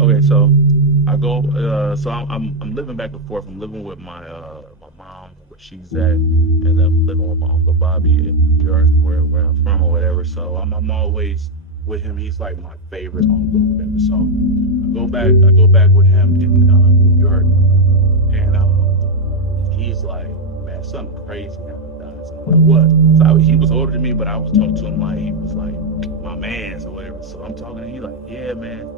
Okay, so I go. So I'm living back and forth. I'm living with my mom where she's at, and then I'm living with my uncle Bobby in New York, where I'm from or whatever. So I'm always with him. He's like my favorite uncle, or whatever. So I go back with him in New York, and he's like, man, something crazy happened. So I'm like, what? So he was older than me, but I was talking to him like he was like my man's or whatever. So I'm talking to him. He's like, yeah, man.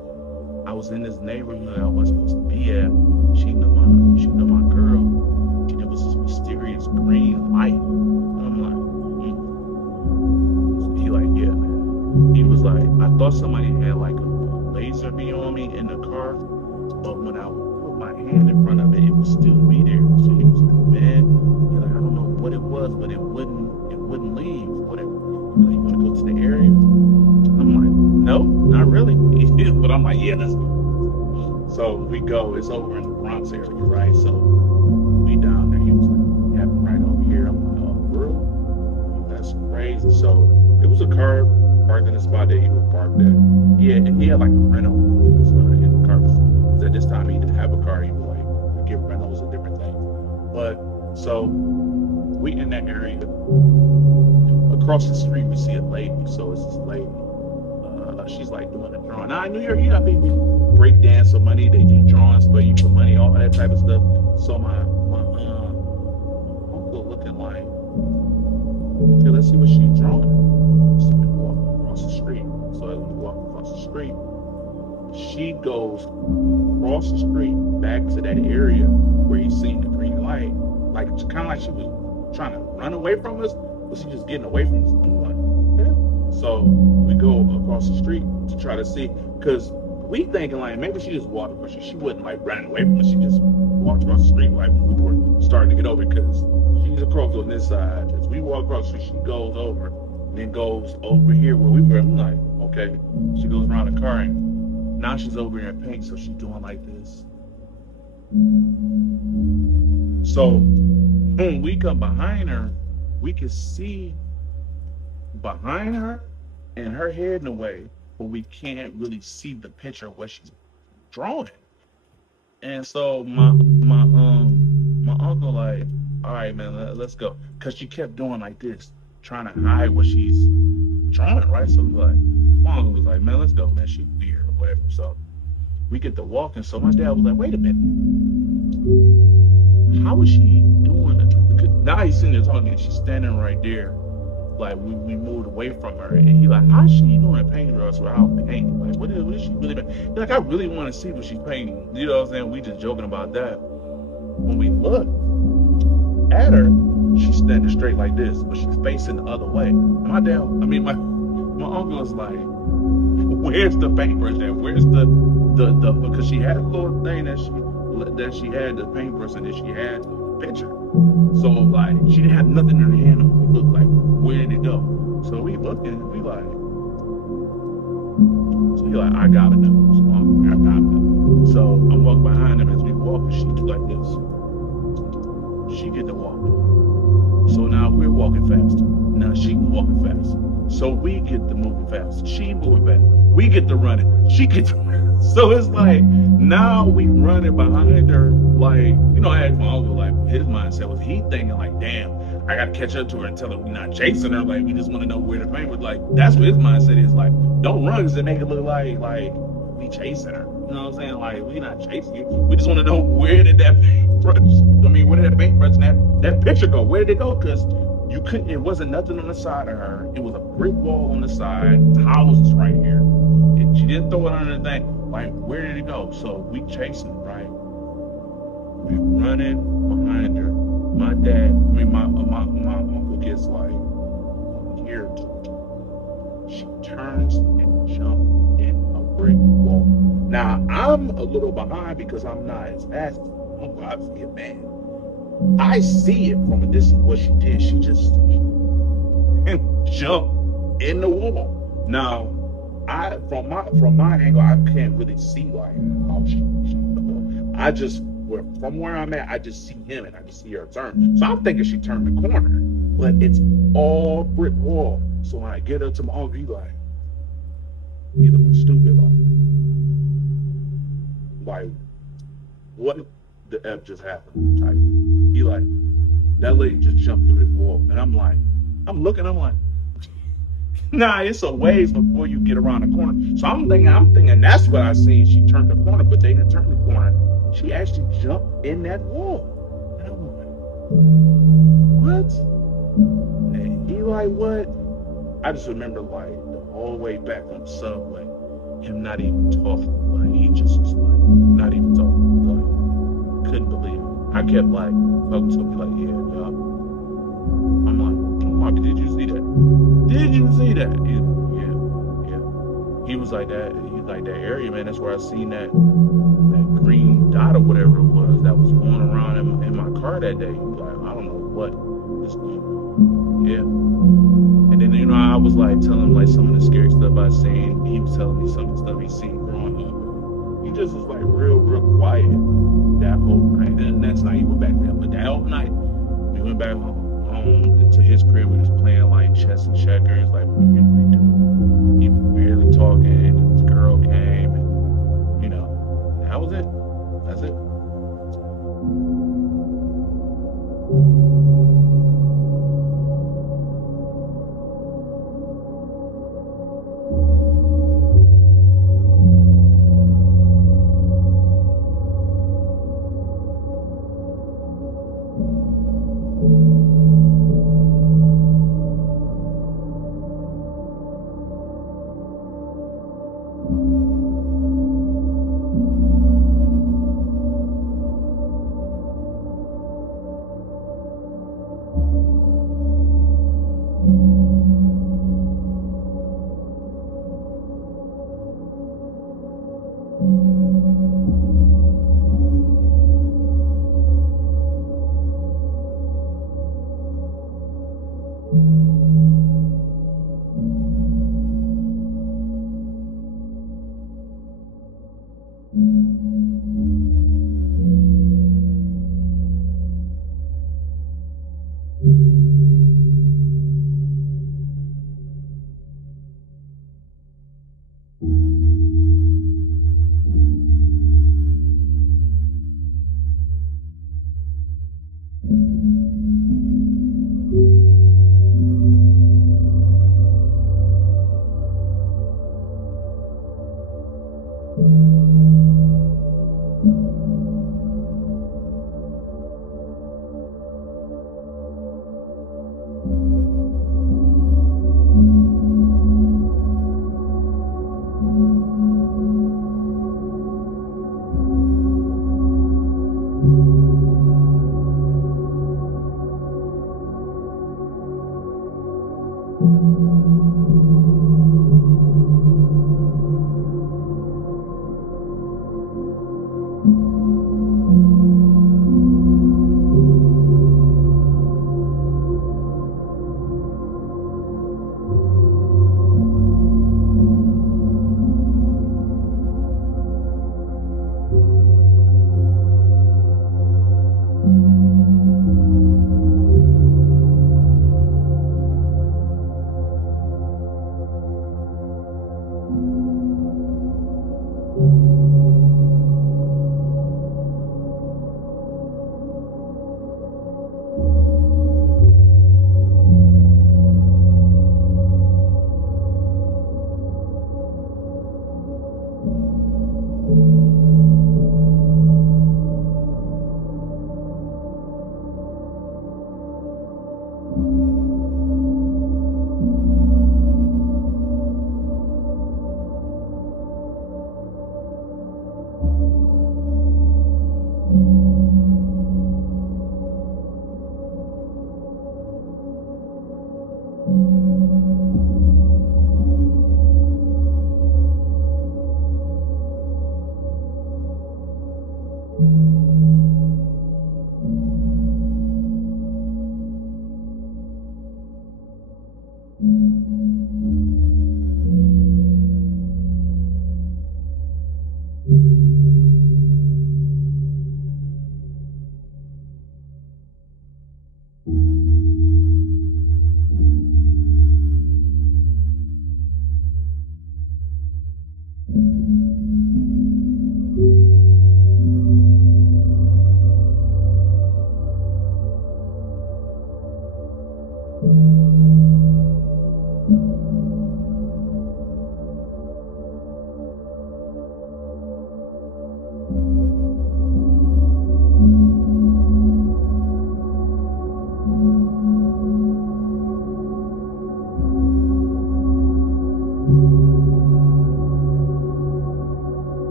I was in this neighborhood I wasn't supposed to be at. She knew my girl, and it was this mysterious green light. And I'm like, So he like, yeah, man. He was like, I thought somebody had like a laser beam on me in the car, but when I put my hand in front of it, it would still be there. So he was like, man, he like, I don't know what it was, but it wouldn't leave. Whatever. He like, you want to go to the area? I'm like, no, not really. But I'm like, yeah, let's go. So we go. It's over in the Bronx area, right? So we down there. He was like, yeah, I'm right over here. I'm like, oh, for real? That's crazy. So it was a car parked in the spot that he was parked at. Yeah, and he had like a rental. He was in the car. 'Cause at this time he didn't have a car. He would like give rentals and different things. But so we in that area. Across the street we see a lady. So it's this lady. She's like doing a drawing. Now in New York, you got people break dance for money. They do drawings for you for money, all that type of stuff. So my uncle looking like, okay, let's see what she's drawing. So we walk across the street. So as we walk across the street, she goes across the street back to that area where you seen the green light. Like it's kind of like she was trying to run away from us, but she just getting away from us. I'm like, yeah. So we go across the street to try to see, because we thinking like maybe she just walked across. She wasn't like running away from us. She just walked across the street like we were starting to get over because she's across on this side. As we walk across the street, she goes over, and then goes over here where we were. I'm like, okay. She goes around the car, and now she's over here in pink, so she's doing like this. So when we come behind her, we can see behind her and her head in a way, but we can't really see the picture of what she's drawing. And so my uncle like, all right, man, let's go, cause she kept doing like this, trying to hide what she's drawing, right? So like, my uncle was like, man, let's go, man. She weird or whatever. So we get to walking. So my dad was like, wait a minute, how is she doing it? Because now he's sitting there talking, and she's standing right there. Like we moved away from her, and he like, how's she doing paintbrush without paint? Like, what is she really doing? He's like, I really want to see what she's painting. You know what I'm saying? We just joking about that. When we look at her, she's standing straight like this, but she's facing the other way. And my dad, I mean my uncle is like, where's the paintbrush at? Where's the because she had a little thing that she had the paintbrush and then she had the picture. So like she didn't have nothing in her hand. We looked like, where did it go? So we looking, we like, so he like, I gotta know. So I gotta know. So I'm walking behind him as we walk, and she do like this. She get to walk. So now we're walking faster. Now she's walking faster. So we get to moving fast. She moving fast. We get to running. She gets to running. So it's like now we running behind her. Like, I asked my uncle, like, his mindset was he thinking like, damn, I gotta catch up to her and tell her we're not chasing her. Like, we just want to know where the pain was. Like, that's what his mindset is. Like, don't run because it make it look like we chasing her. You know what I'm saying? Like, we not chasing you. We just want to know where did that paintbrush, where did that paintbrush and that picture go? Where did it go? Because you couldn't, it wasn't nothing on the side of her. It was a brick wall on the side, houses right here. She didn't throw it on anything. Like, where did it go? So we chasing, right? We running behind her. My dad, my uncle gets like here. She turns and jumps in a brick wall. Now I'm a little behind because I'm not as fast as my uncle. Obviously, a man. I see it from a distance what she did. She just jumped in the wall. Now, from my angle, I can't really see like how she jumped in the wall. I just from where I'm at, I just see him and I just see her turn. So I'm thinking she turned the corner, but it's all brick wall. So when I get up to my uncle, he looking stupid like. like, what the F just happened? Type. He like, that lady just jumped through this wall. And I'm like, I'm looking, I'm like, nah, it's a ways before you get around the corner. So I'm thinking that's what I seen. She turned the corner, but they didn't turn the corner. She actually jumped in that wall. And I'm like, what? And he like, what? I just remember like the whole way back on the subway, him not even talking. Like he just was like not even talking. Like couldn't believe it. I kept like talking to him like, yeah, yeah. I'm like, Mark, did you see that? Did you see that? He's like, yeah, yeah. He was like that. He's like that area, man. That's where I seen that green dot or whatever it was that was going around in my car that day. He was like, I don't know what this thing. Yeah. And then I was like telling him like some of the scary stuff I seen. He was telling me some of the stuff he seen growing up. He just was like real quiet that whole night. And then the next night he went back there. But that whole night we went back home to his crib. We was playing like chess and checkers like we usually do. He was barely talking, and this girl came, and that was it. That's it.